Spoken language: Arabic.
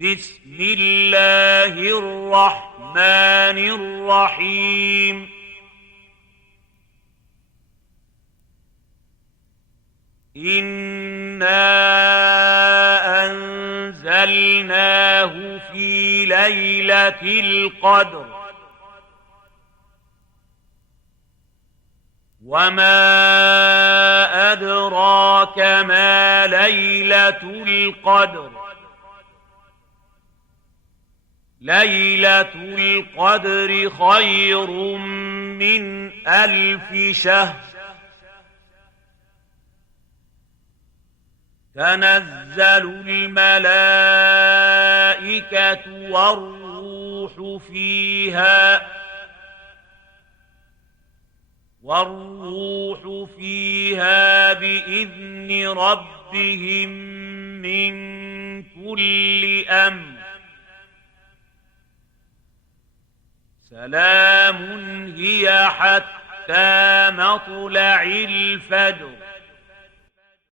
بسم الله الرحمن الرحيم إنا أنزلناه في ليلة القدر وما أدراك ما ليلة القدر ليلة القدر خير من 1000 شهر تنزل الملائكة والروح فيها بإذن ربهم من كل أمر سلام هي حتى مطلع الفجر